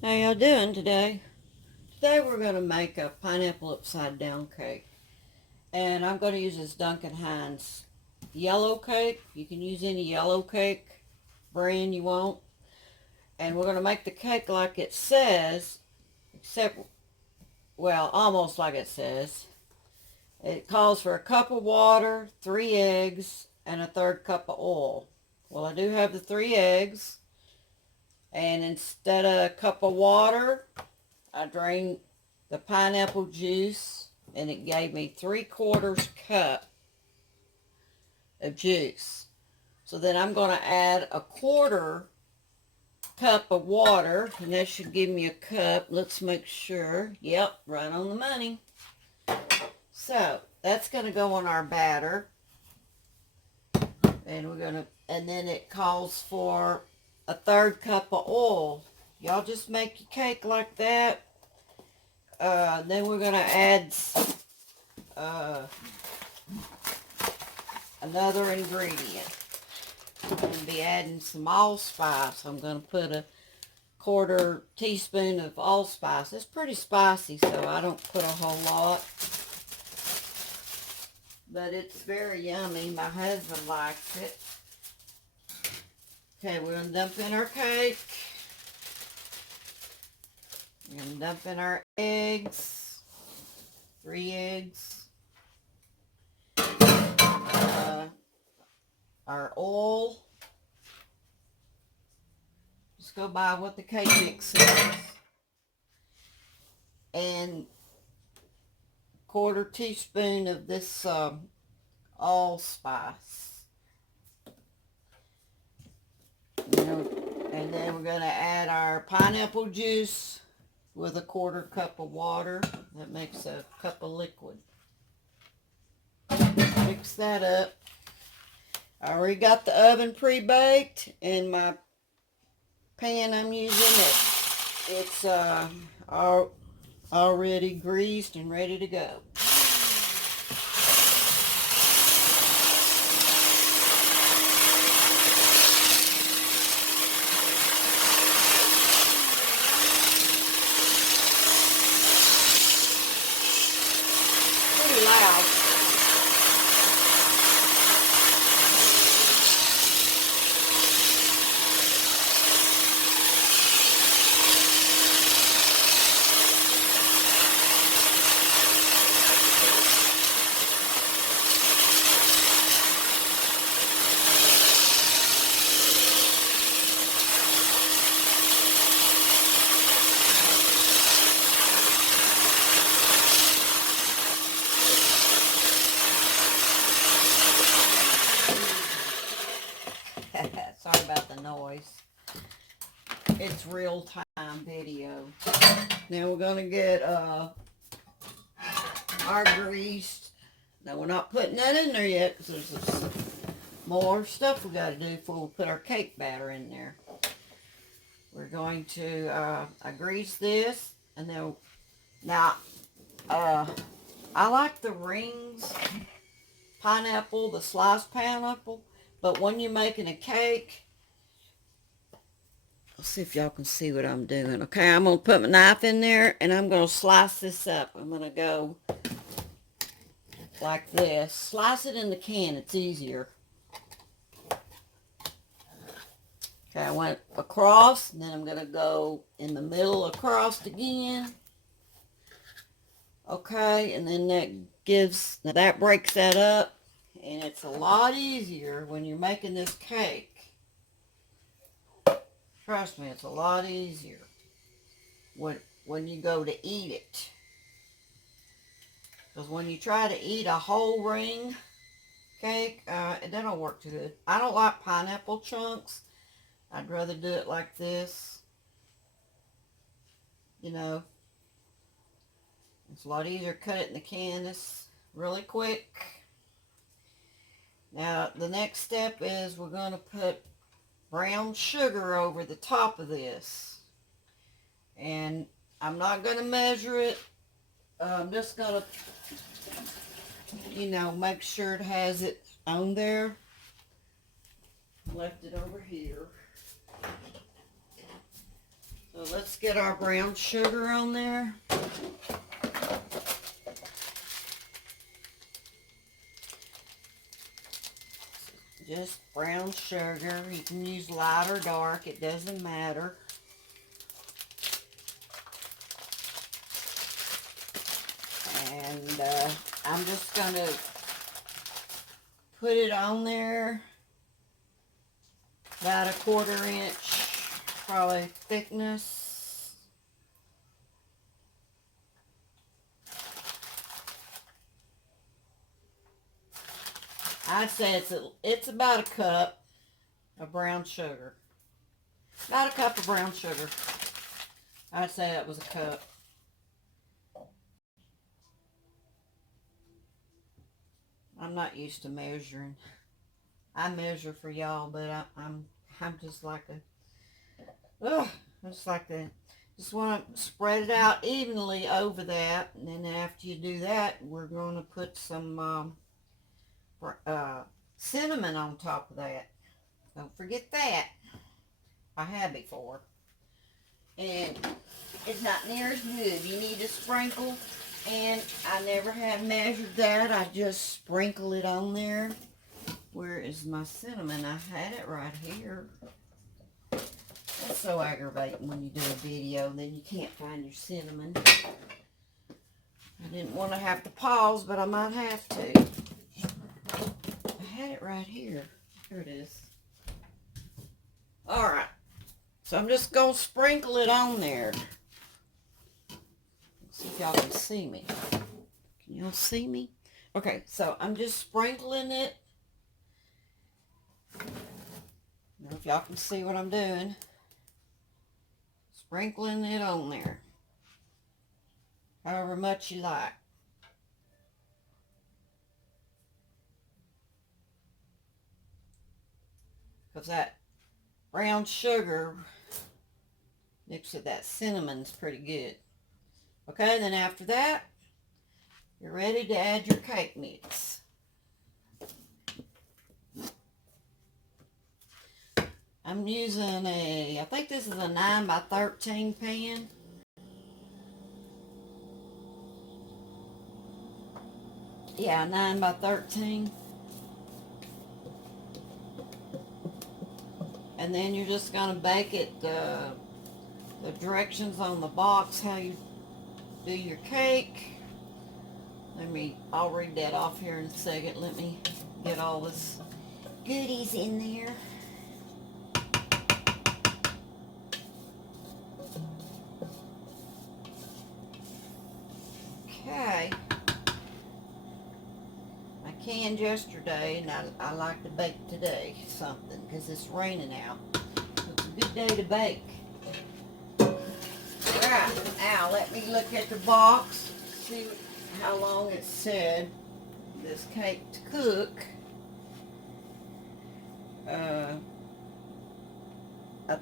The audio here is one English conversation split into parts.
How y'all doing today? Today we're going to make a pineapple upside down cake. And I'm going to use this Duncan Hines yellow cake. You can use any yellow cake brand you want. And we're going to make the cake like it says, except, well, almost like it says. It calls for a cup of water, 3 eggs, and a third cup of oil. Well, I do have the 3 eggs. And instead of a cup of water, I drained the pineapple juice and it gave me 3/4 cup of juice. So then I'm going to add a 1/4 cup of water, and that should give me a cup. Let's make sure. Yep, right on the money. So that's going to go on our batter, and and then it calls for a 1/3 cup of oil. Y'all just make your cake like that. Then we're going to add uh, another ingredient. I'm going to be adding some allspice. I'm going to put a 1/4 teaspoon of allspice. It's pretty spicy, so I don't put a whole lot. But it's very yummy. My husband likes it. Okay, we're going to dump in our cake. We're going to dump in our eggs. 3 eggs. Our oil. Just go by what the cake mix says. And 1/4 teaspoon of this allspice. And then we're going to add our pineapple juice with a 1/4 cup of water. That makes a cup of liquid. Mix that up. I already got the oven pre-baked, and my pan I'm using, it's already greased and ready to go. Pretty loud. Sorry about the noise. It's real time video. Now we're going to get our greased. Now we're not putting that in there yet because there's more stuff we got to do before we put our cake batter in there. We're going to I grease this, and then now I like the rings pineapple, the sliced pineapple, but when you're making a cake, let's see if y'all can see what I'm doing. Okay, I'm going to put my knife in there, and I'm going to slice this up. I'm going to go like this. Slice it in the can. It's easier. Okay, I went across, and then I'm going to go in the middle across again. Okay, and then that breaks that up, and it's a lot easier when you're making this cake. Trust me, it's a lot easier when you go to eat it. Because when you try to eat a whole ring cake, it doesn't work too good. I don't like pineapple chunks. I'd rather do it like this. You know, it's a lot easier to cut it in the can. It's really quick. Now, the next step is we're going to put brown sugar over the top of this. And I'm not going to measure it. I'm just going to, make sure it has it on there. Left it over here. So let's get our brown sugar on there. Just brown sugar. You can use light or dark, it doesn't matter. And I'm just going to put it on there about 1/4 inch probably thickness. I'd say it's about a cup of brown sugar. About a cup of brown sugar. I'd say that was a cup. I'm not used to measuring. I measure for y'all, but I'm just like just want to spread it out evenly over that, and then after you do that, we're going to put some cinnamon on top of that. Don't forget that. I have before, and it's not near as good. You need to sprinkle, and I never have measured that. I just sprinkle it on there. Where is my cinnamon? I had it right here. That's so aggravating when you do a video, then you can't find your cinnamon. I didn't want to have to pause, but I might have to. I had it right here. Here it is. Alright. So I'm just going to sprinkle it on there. Let's see if y'all can see me. Can y'all see me? Okay, so I'm just sprinkling it. I don't know if y'all can see what I'm doing. Sprinkling it on there. However much you like. Because that brown sugar mixed with that cinnamon is pretty good. Okay, then after that, you're ready to add your cake mix. I'm using I think this is a 9 by 13 pan. Yeah, 9 by 13. And then you're just going to bake it, the directions on the box, how you do your cake. I'll read that off here in a second. Let me get all this goodies in there. Okay. I canned yesterday, and I like to bake today something because it's raining out. It's a good day to bake. Alright, now let me look at the box, see how long it said this cake to cook. A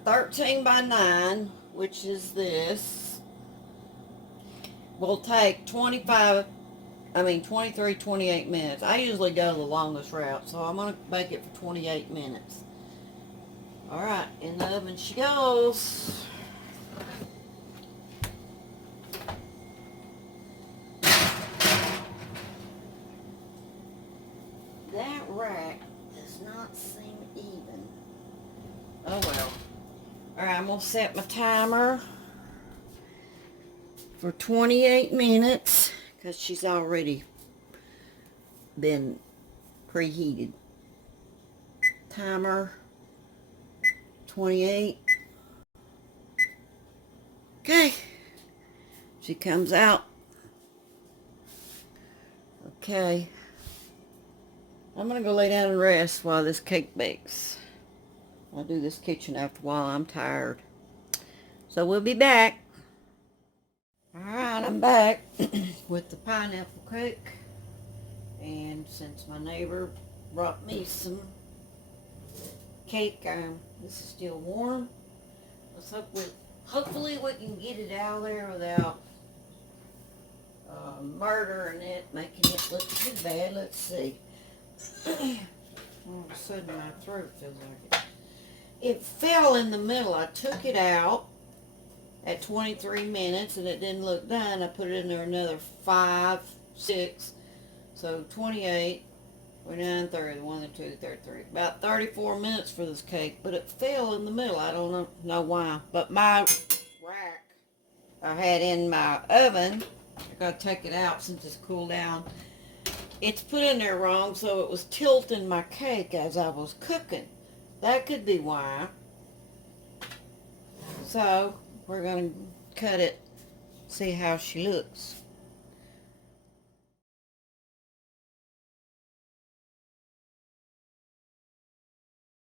13 by 9, which is this, will take 23, 28 minutes. I usually go the longest route, so I'm going to bake it for 28 minutes. Alright, in the oven she goes. That rack does not seem even. Oh well. Alright, I'm going to set my timer for 28 minutes because she's already been preheated. Timer 28. Okay. She comes out. Okay. I'm going to go lay down and rest while this cake bakes. I'll do this kitchen after a while. I'm tired. So we'll be back. Alright, I'm back with the pineapple cake. And since my neighbor brought me some cake, this is still warm. Let's hopefully we can get it out of there without murdering it, making it look too bad. Let's see. All of a sudden my throat feels like it. It fell in the middle. I took it out at 23 minutes and it didn't look done, I put it in there another 5, 6, so 28, 29, 30, 1, 2, 33. About 34 minutes for this cake, but it fell in the middle. I don't know why. But my rack I had in my oven, I gotta take it out since it's cooled down. It's put in there wrong, so it was tilting my cake as I was cooking. That could be why. So we're gonna cut it, see how she looks.